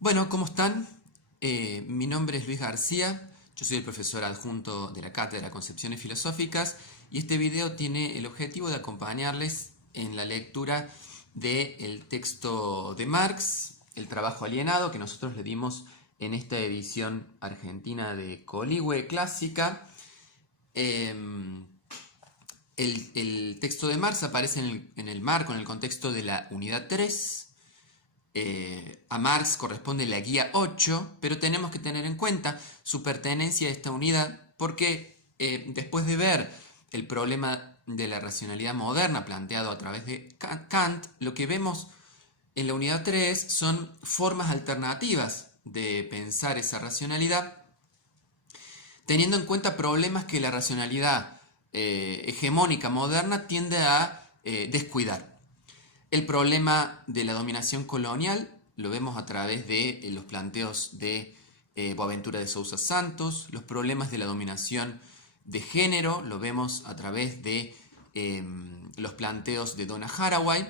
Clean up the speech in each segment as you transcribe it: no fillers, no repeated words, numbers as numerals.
Bueno, ¿cómo están? Mi nombre es Luis García, yo soy el profesor adjunto de la Cátedra Concepciones Filosóficas y este video tiene el objetivo de acompañarles en la lectura del texto de Marx, El trabajo alienado, que nosotros le dimos en esta edición argentina de Coligüe Clásica. El texto de Marx aparece en el marco, en el contexto de la unidad 3. A Marx corresponde la guía 8, pero tenemos que tener en cuenta su pertenencia a esta unidad porque después de ver el problema de la racionalidad moderna planteado a través de Kant, lo que vemos en la unidad 3 son formas alternativas de pensar esa racionalidad, teniendo en cuenta problemas que la racionalidad hegemónica moderna tiende a descuidar. El problema de la dominación colonial lo vemos a través de los planteos de Boaventura de Sousa Santos, los problemas de la dominación de género lo vemos a través de los planteos de Donna Haraway,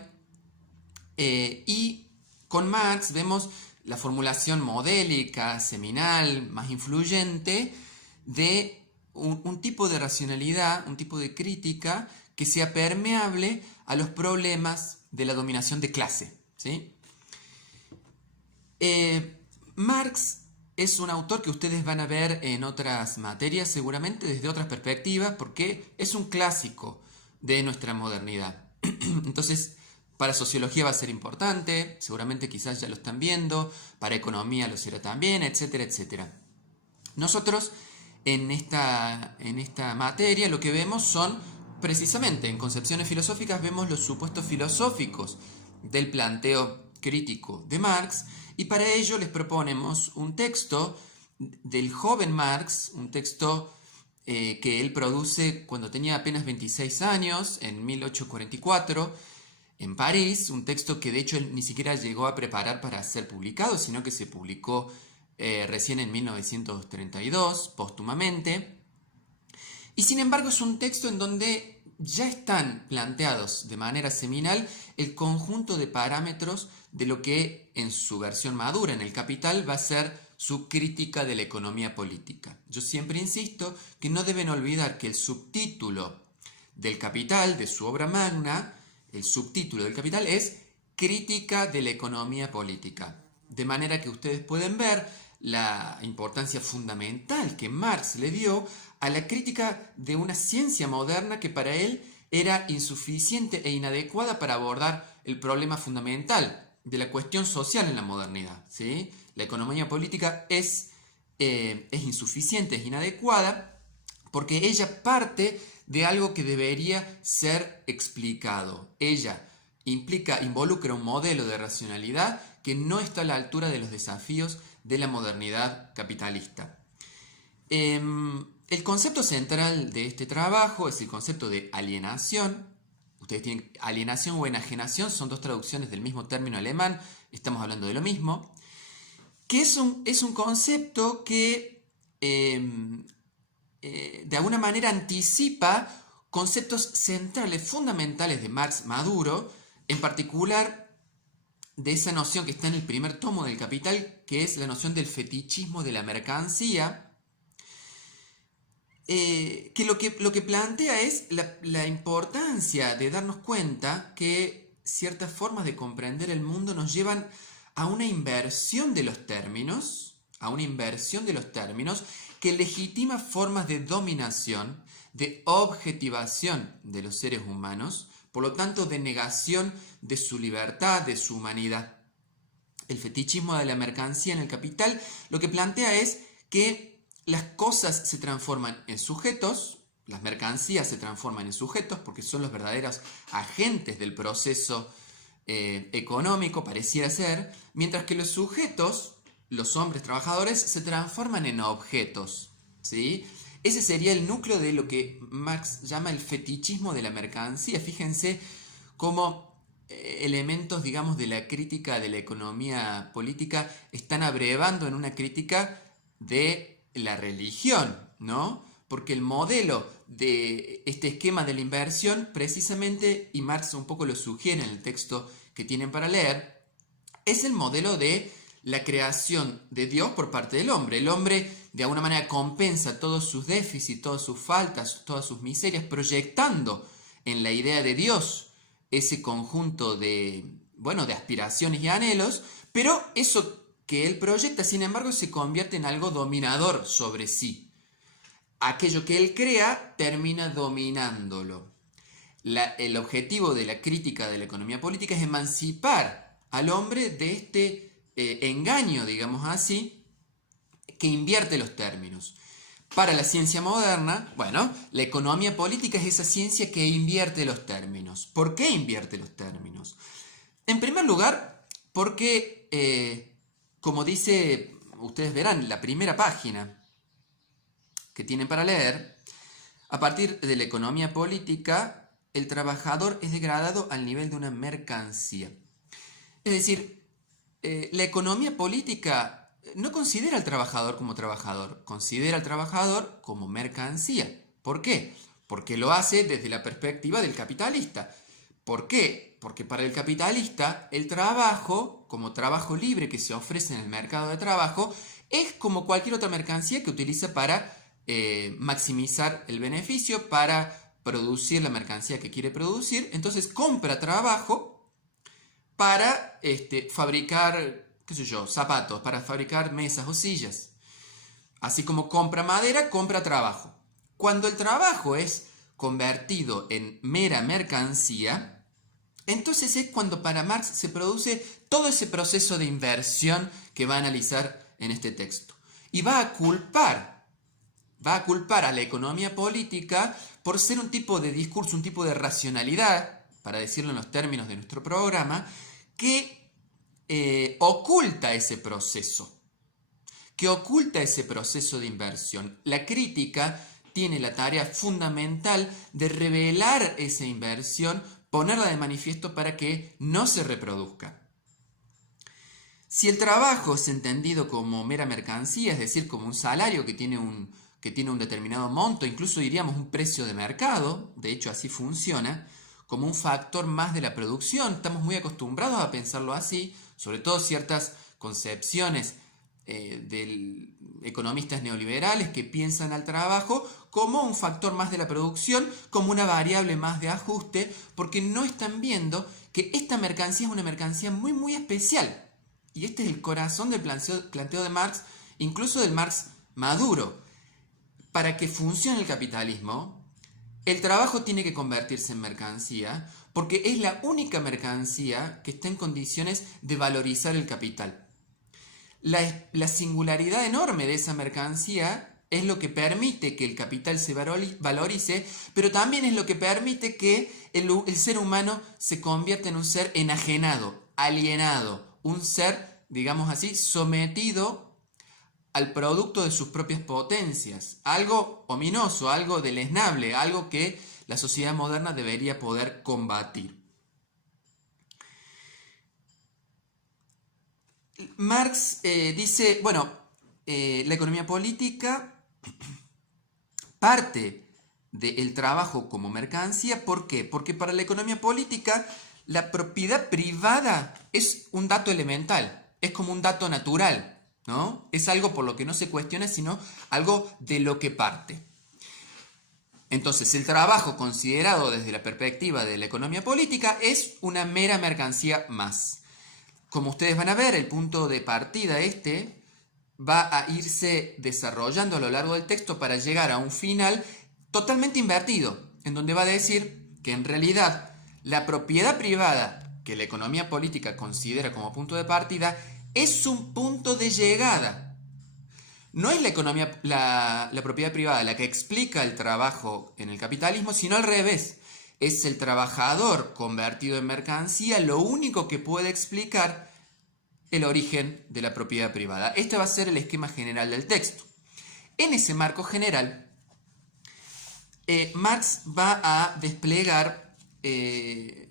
y con Marx vemos la formulación modélica, seminal, más influyente de un tipo de racionalidad, un tipo de crítica que sea permeable a los problemas de la dominación de clase, ¿sí? Marx es un autor que ustedes van a ver en otras materias, seguramente desde otras perspectivas, porque es un clásico de nuestra modernidad. Entonces, para sociología va a ser importante, seguramente quizás ya lo están viendo, para economía lo será también, etcétera, etcétera. Nosotros en esta materia lo que vemos son, precisamente en concepciones filosóficas, vemos los supuestos filosóficos del planteo crítico de Marx, y para ello les proponemos un texto del joven Marx, un texto que él produce cuando tenía apenas 26 años, en 1844, en París, un texto que de hecho él ni siquiera llegó a preparar para ser publicado, sino que se publicó recién en 1932, póstumamente. Y sin embargo es un texto en donde ya están planteados de manera seminal el conjunto de parámetros de lo que en su versión madura en el Capital va a ser su crítica de la economía política. Yo siempre insisto que no deben olvidar que el subtítulo del Capital, de su obra magna, el subtítulo del Capital es Crítica de la economía política. De manera que ustedes pueden ver la importancia fundamental que Marx le dio a la crítica de una ciencia moderna que para él era insuficiente e inadecuada para abordar el problema fundamental de la cuestión social en la modernidad, ¿sí? La economía política es insuficiente, es inadecuada, porque ella parte de algo que debería ser explicado. Ella involucra un modelo de racionalidad que no está a la altura de los desafíos de la modernidad capitalista. El concepto central de este trabajo es el concepto de alienación. Ustedes tienen alienación o enajenación, son dos traducciones del mismo término alemán, estamos hablando de lo mismo, que es un concepto que de alguna manera anticipa conceptos centrales, fundamentales de Marx maduro, en particular de esa noción que está en el primer tomo del Capital, que es la noción del fetichismo de la mercancía, que lo que plantea es la importancia de darnos cuenta que ciertas formas de comprender el mundo nos llevan a una inversión de los términos, que legitima formas de dominación, de objetivación de los seres humanos, por lo tanto de negación de su libertad, de su humanidad. El fetichismo de la mercancía en el Capital lo que plantea es que las cosas se transforman en sujetos, las mercancías se transforman en sujetos porque son los verdaderos agentes del proceso económico, pareciera ser, mientras que los sujetos, los hombres trabajadores, se transforman en objetos, ¿sí? Ese sería el núcleo de lo que Marx llama el fetichismo de la mercancía. Fíjense cómo elementos, digamos, de la crítica de la economía política están abrevando en una crítica de la religión, ¿no? Porque el modelo de este esquema de la inversión, precisamente, y Marx un poco lo sugiere en el texto que tienen para leer, es el modelo de la creación de Dios por parte del hombre. El hombre de alguna manera compensa todos sus déficits, todas sus faltas, todas sus miserias, proyectando en la idea de Dios ese conjunto de, bueno, de aspiraciones y anhelos, pero eso que él proyecta, sin embargo, se convierte en algo dominador sobre sí. Aquello que él crea termina dominándolo. El objetivo de la crítica de la economía política es emancipar al hombre de este engaño, digamos así, que invierte los términos. Para la ciencia moderna, bueno, la economía política es esa ciencia que invierte los términos. ¿Por qué invierte los términos? En primer lugar, porque, como dice, ustedes verán, la primera página que tienen para leer, a partir de la economía política, el trabajador es degradado al nivel de una mercancía. Es decir, la economía política no considera al trabajador como trabajador, considera al trabajador como mercancía. ¿Por qué? Porque lo hace desde la perspectiva del capitalista. ¿Por qué? Porque para el capitalista el trabajo, como trabajo libre que se ofrece en el mercado de trabajo, es como cualquier otra mercancía que utiliza para maximizar el beneficio, para producir la mercancía que quiere producir. Entonces compra trabajo para fabricar, qué sé yo, zapatos, para fabricar mesas o sillas. Así como compra madera, compra trabajo. Cuando el trabajo es convertido en mera mercancía, entonces es cuando para Marx se produce todo ese proceso de inversión que va a analizar en este texto. Y va a culpar a la economía política por ser un tipo de discurso, un tipo de racionalidad, para decirlo en los términos de nuestro programa, que oculta ese proceso, de inversión. La crítica tiene la tarea fundamental de revelar esa inversión, ponerla de manifiesto para que no se reproduzca. Si el trabajo es entendido como mera mercancía, es decir, como un salario que tiene un determinado monto, incluso diríamos un precio de mercado, de hecho así funciona, como un factor más de la producción, estamos muy acostumbrados a pensarlo así, sobre todo ciertas concepciones de economistas neoliberales que piensan al trabajo como un factor más de la producción, como una variable más de ajuste, porque no están viendo que esta mercancía es una mercancía muy muy especial. Y este es el corazón del planteo de Marx, incluso del Marx maduro. Para que funcione el capitalismo, el trabajo tiene que convertirse en mercancía, porque es la única mercancía que está en condiciones de valorizar el capital. La singularidad enorme de esa mercancía es lo que permite que el capital se valorice, pero también es lo que permite que el ser humano se convierta en un ser enajenado, alienado, un ser, digamos así, sometido al producto de sus propias potencias, algo ominoso, algo deleznable, algo que la sociedad moderna debería poder combatir. Marx dice, bueno, la economía política parte del trabajo como mercancía. ¿Por qué? Porque para la economía política la propiedad privada es un dato elemental, es como un dato natural, ¿no? Es algo por lo que no se cuestiona, sino algo de lo que parte. Entonces, el trabajo considerado desde la perspectiva de la economía política es una mera mercancía más. Como ustedes van a ver, el punto de partida va a irse desarrollando a lo largo del texto para llegar a un final totalmente invertido, en donde va a decir que en realidad la propiedad privada que la economía política considera como punto de partida es un punto de llegada. No es la propiedad privada la que explica el trabajo en el capitalismo, sino al revés. Es el trabajador convertido en mercancía lo único que puede explicar el origen de la propiedad privada. Este va a ser el esquema general del texto. En ese marco general, Marx va a desplegar 3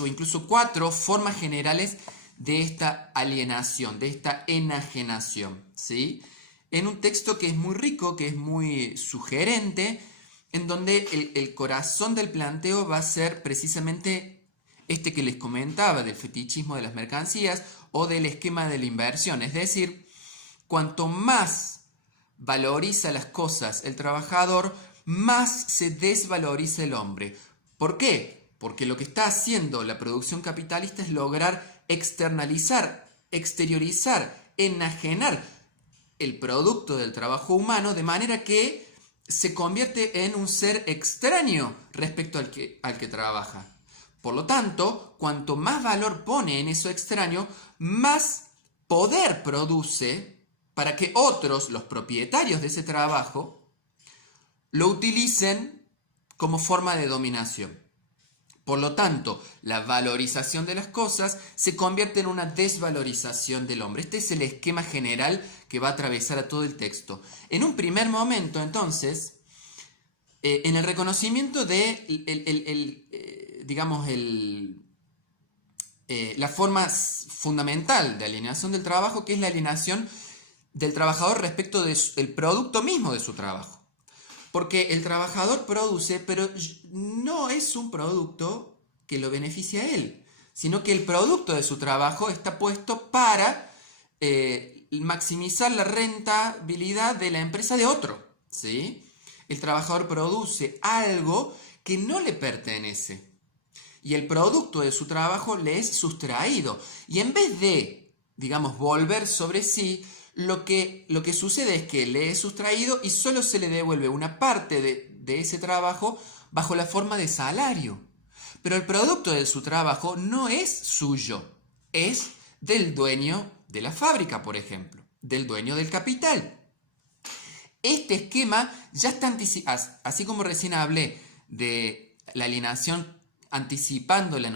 o incluso 4 formas generales de esta alienación, de esta enajenación, ¿sí? En un texto que es muy rico, que es muy sugerente, en donde el corazón del planteo va a ser precisamente este que les comentaba del fetichismo de las mercancías o del esquema de la inversión. Es decir, cuanto más valoriza las cosas el trabajador, más se desvaloriza el hombre. ¿Por qué? Porque lo que está haciendo la producción capitalista es lograr externalizar, exteriorizar, enajenar el producto del trabajo humano de manera que se convierte en un ser extraño respecto al que trabaja. Por lo tanto, cuanto más valor pone en eso extraño, más poder produce para que otros, los propietarios de ese trabajo, lo utilicen como forma de dominación. Por lo tanto, la valorización de las cosas se convierte en una desvalorización del hombre. Este es el esquema general que va a atravesar a todo el texto. En un primer momento, entonces, en el reconocimiento de la forma fundamental de alienación del trabajo, que es la alienación del trabajador respecto del producto mismo de su trabajo. Porque el trabajador produce, pero no es un producto que lo beneficie a él, sino que el producto de su trabajo está puesto para maximizar la rentabilidad de la empresa de otro, ¿sí? El trabajador produce algo que no le pertenece y el producto de su trabajo le es sustraído. Y en vez de, volver sobre sí, lo que sucede es que le es sustraído y solo se le devuelve una parte de ese trabajo bajo la forma de salario. Pero el producto de su trabajo no es suyo, es del dueño de la fábrica, por ejemplo, del dueño del capital. Este esquema ya está anticipado, así como recién hablé de la alienación anticipando la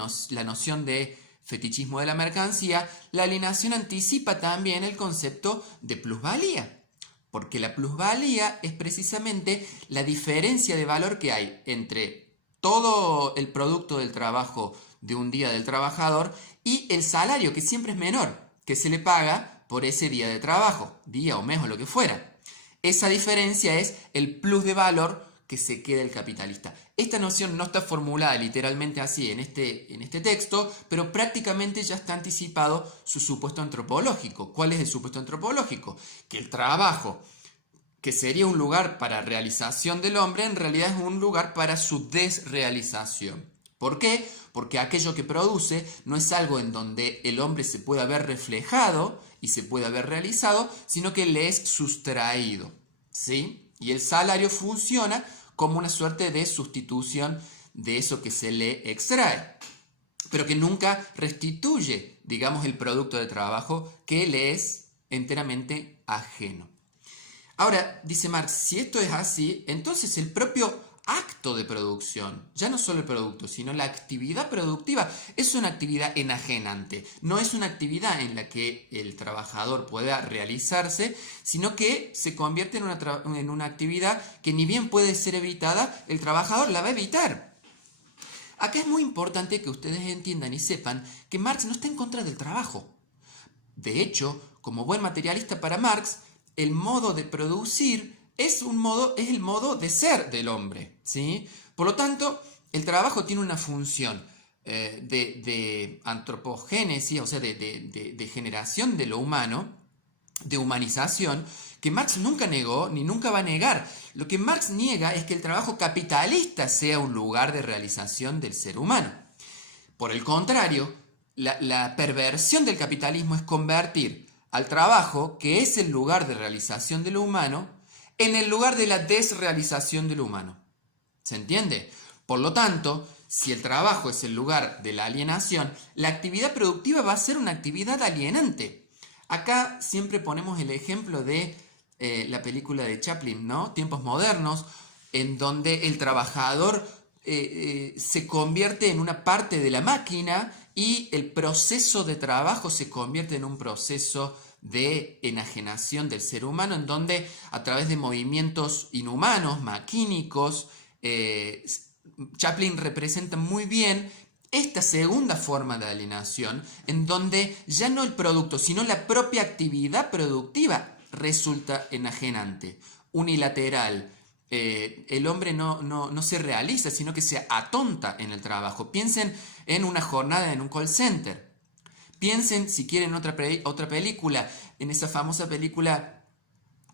noción de fetichismo de la mercancía, la alienación anticipa también el concepto de plusvalía, porque la plusvalía es precisamente la diferencia de valor que hay entre todo el producto del trabajo de un día del trabajador y el salario, que siempre es menor, que se le paga por ese día de trabajo, día o mes o lo que fuera. Esa diferencia es el plus de valor que se queda el capitalista. Esta noción no está formulada literalmente así en este texto, pero prácticamente ya está anticipado su supuesto antropológico. ¿Cuál es el supuesto antropológico? Que el trabajo, que sería un lugar para realización del hombre, en realidad es un lugar para su desrealización. ¿Por qué? Porque aquello que produce no es algo en donde el hombre se pueda ver reflejado y se pueda ver realizado, sino que le es sustraído, ¿sí? Y el salario funciona como una suerte de sustitución de eso que se le extrae, pero que nunca restituye, el producto de trabajo que le es enteramente ajeno. Ahora, dice Marx, si esto es así, entonces el propio acto de producción, ya no solo el producto, sino la actividad productiva, es una actividad enajenante. No es una actividad en la que el trabajador pueda realizarse, sino que se convierte en una actividad que ni bien puede ser evitada, el trabajador la va a evitar. Acá es muy importante que ustedes entiendan y sepan que Marx no está en contra del trabajo. De hecho, como buen materialista para Marx, el modo de producir es el modo de ser del hombre, ¿sí? Por lo tanto, el trabajo tiene una función de antropogénesis, o sea, de generación de lo humano, de humanización, que Marx nunca negó ni nunca va a negar. Lo que Marx niega es que el trabajo capitalista sea un lugar de realización del ser humano. Por el contrario, la perversión del capitalismo es convertir al trabajo, que es el lugar de realización de lo humano, en el lugar de la desrealización de lo humano. ¿Se entiende? Por lo tanto, si el trabajo es el lugar de la alienación, la actividad productiva va a ser una actividad alienante. Acá siempre ponemos el ejemplo de la película de Chaplin, ¿no? Tiempos modernos, en donde el trabajador se convierte en una parte de la máquina y el proceso de trabajo se convierte en un proceso de enajenación del ser humano, en donde a través de movimientos inhumanos, maquínicos, Chaplin representa muy bien esta segunda forma de alienación, en donde ya no el producto, sino la propia actividad productiva resulta enajenante, unilateral, el hombre no se realiza, sino que se atonta en el trabajo. Piensen en una jornada en un call center. Piensen, si quieren, otra película, en esa famosa película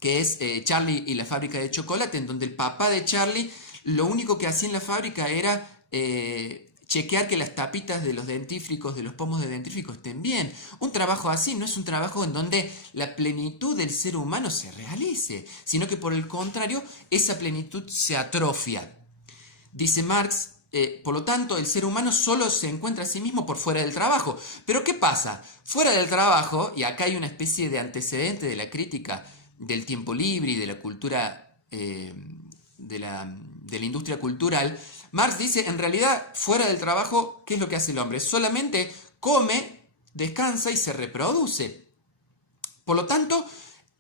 que es Charlie y la fábrica de chocolate, en donde el papá de Charlie lo único que hacía en la fábrica era chequear que las tapitas de los dentífricos, de los pomos de dentífrico estén bien. Un trabajo así no es un trabajo en donde la plenitud del ser humano se realice, sino que por el contrario, esa plenitud se atrofia. Dice Marx, por lo tanto, el ser humano solo se encuentra a sí mismo por fuera del trabajo. Pero ¿qué pasa? Fuera del trabajo, y acá hay una especie de antecedente de la crítica del tiempo libre y de la cultura, de la industria cultural, Marx dice, en realidad, fuera del trabajo, ¿qué es lo que hace el hombre? Solamente come, descansa y se reproduce. Por lo tanto,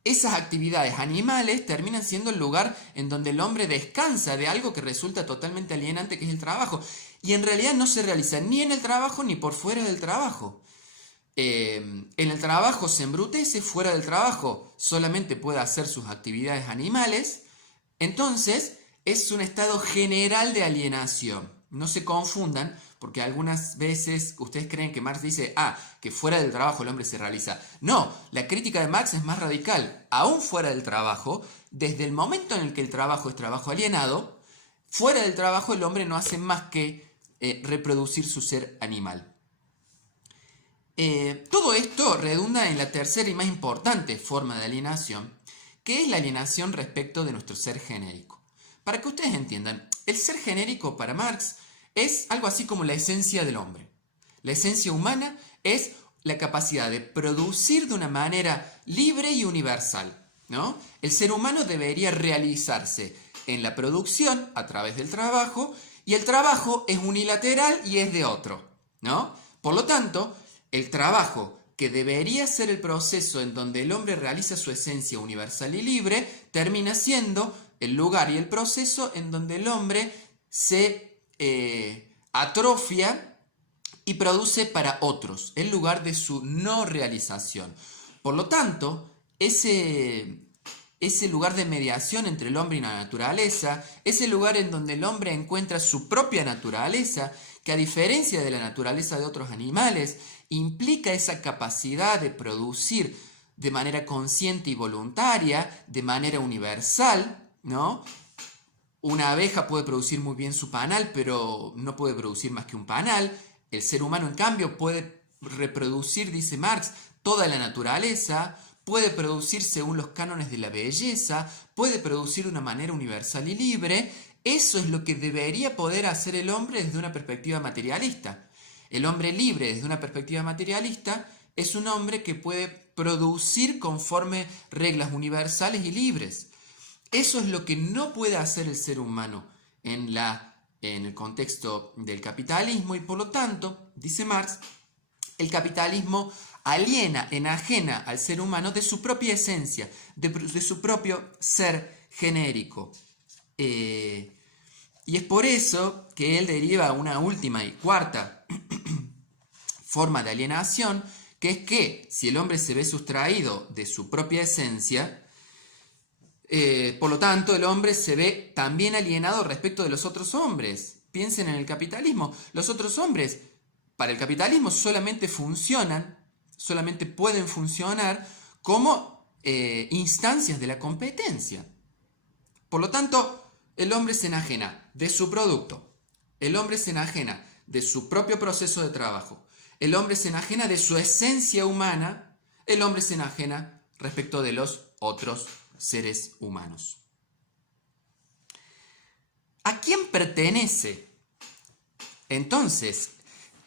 esas actividades animales terminan siendo el lugar en donde el hombre descansa de algo que resulta totalmente alienante, que es el trabajo. Y en realidad no se realiza ni en el trabajo ni por fuera del trabajo. En el trabajo se embrutece, fuera del trabajo solamente puede hacer sus actividades animales. Entonces, es un estado general de alienación. No se confundan, porque algunas veces ustedes creen que Marx dice, que fuera del trabajo el hombre se realiza. No, la crítica de Marx es más radical. Aún fuera del trabajo, desde el momento en el que el trabajo es trabajo alienado, fuera del trabajo el hombre no hace más que reproducir su ser animal. Todo esto redunda en la tercera y más importante forma de alienación, que es la alienación respecto de nuestro ser genérico. Para que ustedes entiendan, el ser genérico para Marx es algo así como la esencia del hombre. La esencia humana es la capacidad de producir de una manera libre y universal, ¿no? El ser humano debería realizarse en la producción a través del trabajo, y el trabajo es unilateral y es de otro, ¿no? Por lo tanto, el trabajo, que debería ser el proceso en donde el hombre realiza su esencia universal y libre, termina siendo el lugar y el proceso en donde el hombre se atrofia y produce para otros, el lugar de su no realización. Por lo tanto, ese lugar de mediación entre el hombre y la naturaleza, ese lugar en donde el hombre encuentra su propia naturaleza, que a diferencia de la naturaleza de otros animales, implica esa capacidad de producir de manera consciente y voluntaria, de manera universal, ¿no? Una abeja puede producir muy bien su panal, pero no puede producir más que un panal. El ser humano, en cambio, puede reproducir, dice Marx, toda la naturaleza, puede producir según los cánones de la belleza, puede producir de una manera universal y libre. Eso es lo que debería poder hacer el hombre desde una perspectiva materialista. El hombre libre desde una perspectiva materialista es un hombre que puede producir conforme reglas universales y libres. Eso es lo que no puede hacer el ser humano en el contexto del capitalismo, y por lo tanto, dice Marx, el capitalismo enajena al ser humano de su propia esencia, de su propio ser genérico. Y es por eso que él deriva una última y cuarta forma de alienación, que es que si el hombre se ve sustraído de su propia esencia, por lo tanto el hombre se ve también alienado respecto de los otros hombres. Piensen en el capitalismo. Los otros hombres, para el capitalismo, solamente pueden funcionar como instancias de la competencia. Por lo tanto, el hombre se enajena de su producto, el hombre se enajena de su propio proceso de trabajo, el hombre se enajena de su esencia humana, el hombre se enajena respecto de los otros seres humanos. ¿A quién pertenece entonces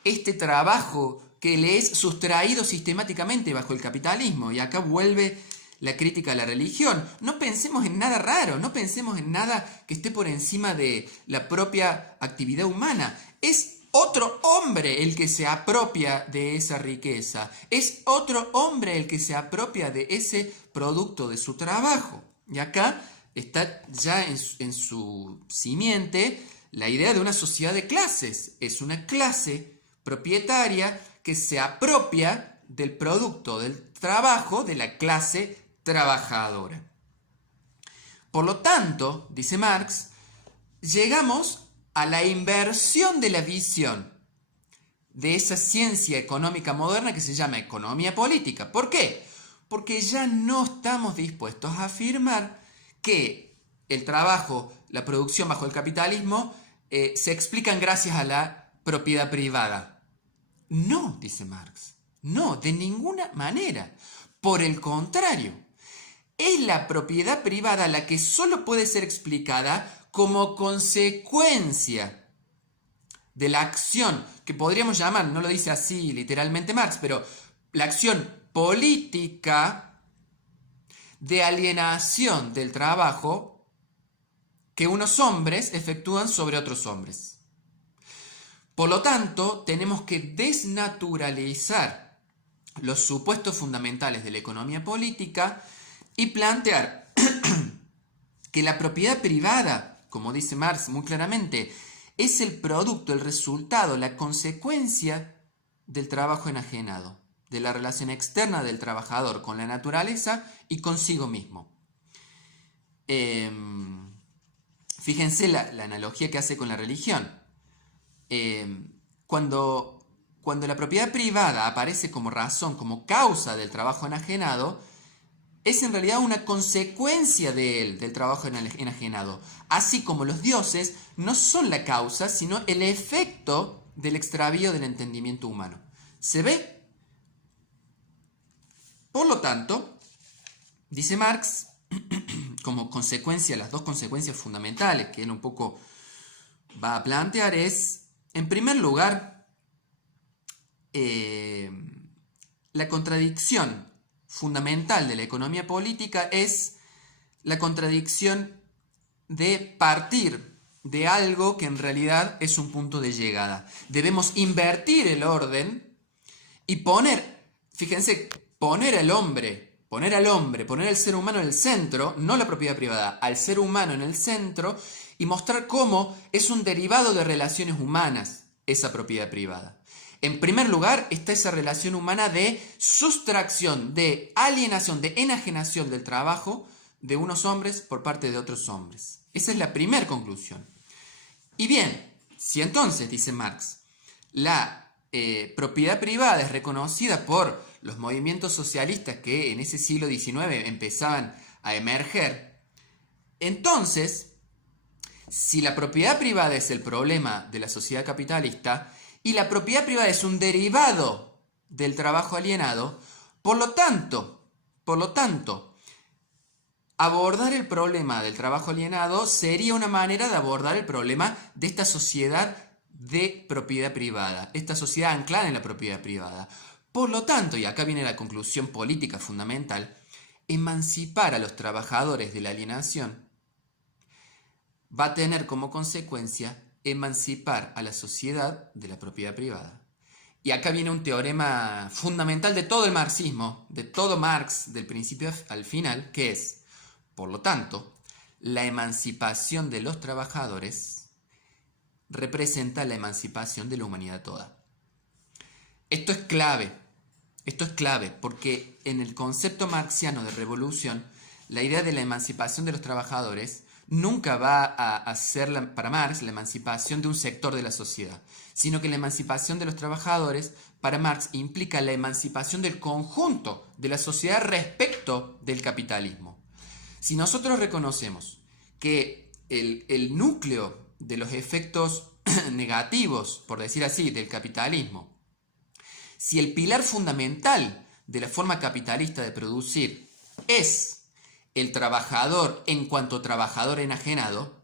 este trabajo que le es sustraído sistemáticamente bajo el capitalismo? Y acá vuelve la crítica a la religión. No pensemos en nada raro, no pensemos en nada que esté por encima de la propia actividad humana. Es otro hombre el que se apropia de esa riqueza. Es otro hombre el que se apropia de ese producto de su trabajo. Y acá está ya en su simiente la idea de una sociedad de clases. Es una clase propietaria que se apropia del producto del trabajo de la clase trabajadora. Por lo tanto, dice Marx, llegamos a la inversión de la visión de esa ciencia económica moderna que se llama economía política. ¿Por qué? Porque ya no estamos dispuestos a afirmar que el trabajo, la producción bajo el capitalismo, se explican gracias a la propiedad privada. No, dice Marx, no, de ninguna manera. Por el contrario, es la propiedad privada la que solo puede ser explicada como consecuencia de la acción, que podríamos llamar, no lo dice así literalmente Marx, pero la acción política de alienación del trabajo que unos hombres efectúan sobre otros hombres. Por lo tanto, tenemos que desnaturalizar los supuestos fundamentales de la economía política y plantear que la propiedad privada, como dice Marx muy claramente, es el producto, el resultado, la consecuencia del trabajo enajenado, de la relación externa del trabajador con la naturaleza y consigo mismo. Fíjense la analogía que hace con la religión. Cuando la propiedad privada aparece como razón, como causa del trabajo enajenado, es en realidad una consecuencia de él, del trabajo enajenado. Así como los dioses no son la causa, sino el efecto del extravío del entendimiento humano. ¿Se ve? Por lo tanto, dice Marx, como consecuencia, las dos consecuencias fundamentales que él un poco va a plantear es, en primer lugar, la contradicción fundamental de la economía política es la contradicción de partir de algo que en realidad es un punto de llegada. Debemos invertir el orden y poner, fíjense, poner al ser humano en el centro, no la propiedad privada, al ser humano en el centro y mostrar cómo es un derivado de relaciones humanas esa propiedad privada. En primer lugar está esa relación humana de sustracción, de alienación, de enajenación del trabajo de unos hombres por parte de otros hombres. Esa es la primera conclusión. Y bien, si entonces, dice Marx, la propiedad privada es reconocida por los movimientos socialistas que en ese siglo XIX empezaban a emerger, entonces, si la propiedad privada es el problema de la sociedad capitalista y la propiedad privada es un derivado del trabajo alienado, por lo tanto, abordar el problema del trabajo alienado sería una manera de abordar el problema de esta sociedad de propiedad privada, esta sociedad anclada en la propiedad privada. Por lo tanto, y acá viene la conclusión política fundamental, emancipar a los trabajadores de la alienación va a tener como consecuencia emancipar a la sociedad de la propiedad privada. Y acá viene un teorema fundamental de todo el marxismo, de todo Marx, del principio al final, que es, por lo tanto, la emancipación de los trabajadores representa la emancipación de la humanidad toda. Esto es clave, porque en el concepto marxiano de revolución, la idea de la emancipación de los trabajadores nunca va a ser, para Marx, la emancipación de un sector de la sociedad, sino que la emancipación de los trabajadores, para Marx, implica la emancipación del conjunto de la sociedad respecto del capitalismo. Si nosotros reconocemos que el núcleo de los efectos negativos, por decir así, del capitalismo, si el pilar fundamental de la forma capitalista de producir es el trabajador en cuanto trabajador enajenado,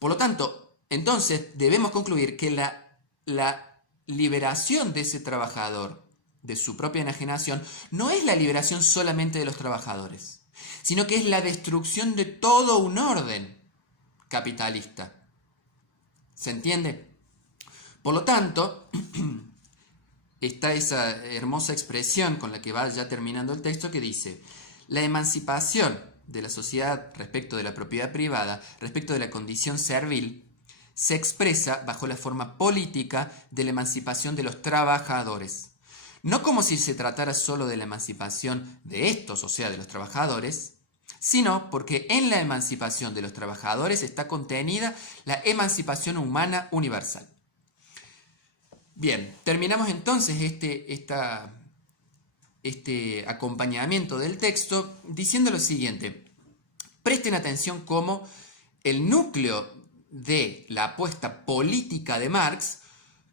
por lo tanto, entonces debemos concluir que la liberación de ese trabajador de su propia enajenación no es la liberación solamente de los trabajadores, sino que es la destrucción de todo un orden capitalista. ¿Se entiende? Por lo tanto, está esa hermosa expresión con la que va ya terminando el texto que dice: la emancipación de la sociedad respecto de la propiedad privada, respecto de la condición servil, se expresa bajo la forma política de la emancipación de los trabajadores. No como si se tratara solo de la emancipación de estos, o sea, de los trabajadores, sino porque en la emancipación de los trabajadores está contenida la emancipación humana universal. Bien, terminamos entonces este acompañamiento del texto diciendo lo siguiente. Presten atención cómo el núcleo de la apuesta política de Marx,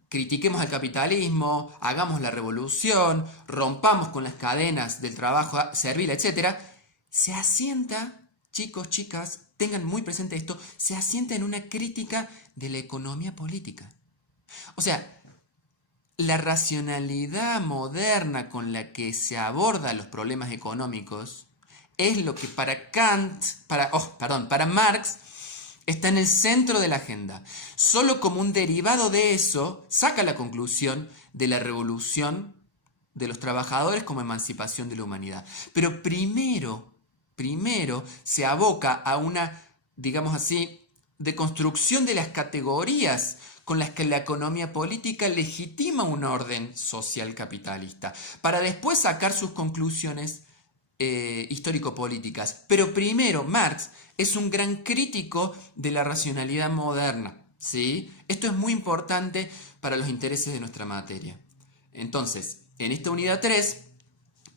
critiquemos al capitalismo, hagamos la revolución, rompamos con las cadenas del trabajo servil, etc., se asienta, chicos, chicas, tengan muy presente esto, se asienta en una crítica de la economía política. O sea, la racionalidad moderna con la que se abordan los problemas económicos es lo que para Marx está en el centro de la agenda. Solo como un derivado de eso saca la conclusión de la revolución de los trabajadores como emancipación de la humanidad. Pero primero se aboca a una, digamos así, deconstrucción de las categorías con las que la economía política legitima un orden social capitalista, para después sacar sus conclusiones histórico-políticas. Pero primero, Marx es un gran crítico de la racionalidad moderna, ¿sí? Esto es muy importante para los intereses de nuestra materia. Entonces, en esta unidad 3,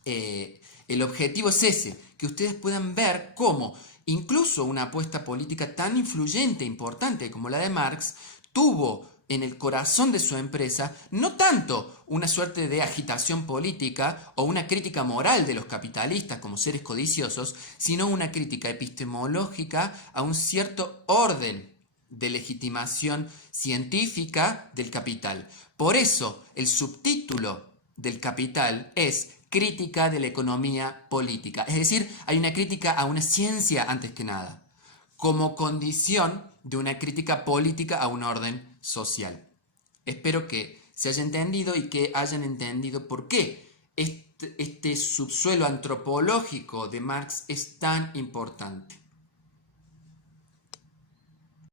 el objetivo es ese, que ustedes puedan ver cómo incluso una apuesta política tan influyente e importante como la de Marx tuvo en el corazón de su empresa no tanto una suerte de agitación política o una crítica moral de los capitalistas como seres codiciosos, sino una crítica epistemológica a un cierto orden de legitimación científica del capital. Por eso el subtítulo del Capital es Crítica de la economía política. Es decir, hay una crítica a una ciencia antes que nada, como condición de una crítica política a un orden social. Espero que se haya entendido y que hayan entendido por qué este subsuelo antropológico de Marx es tan importante.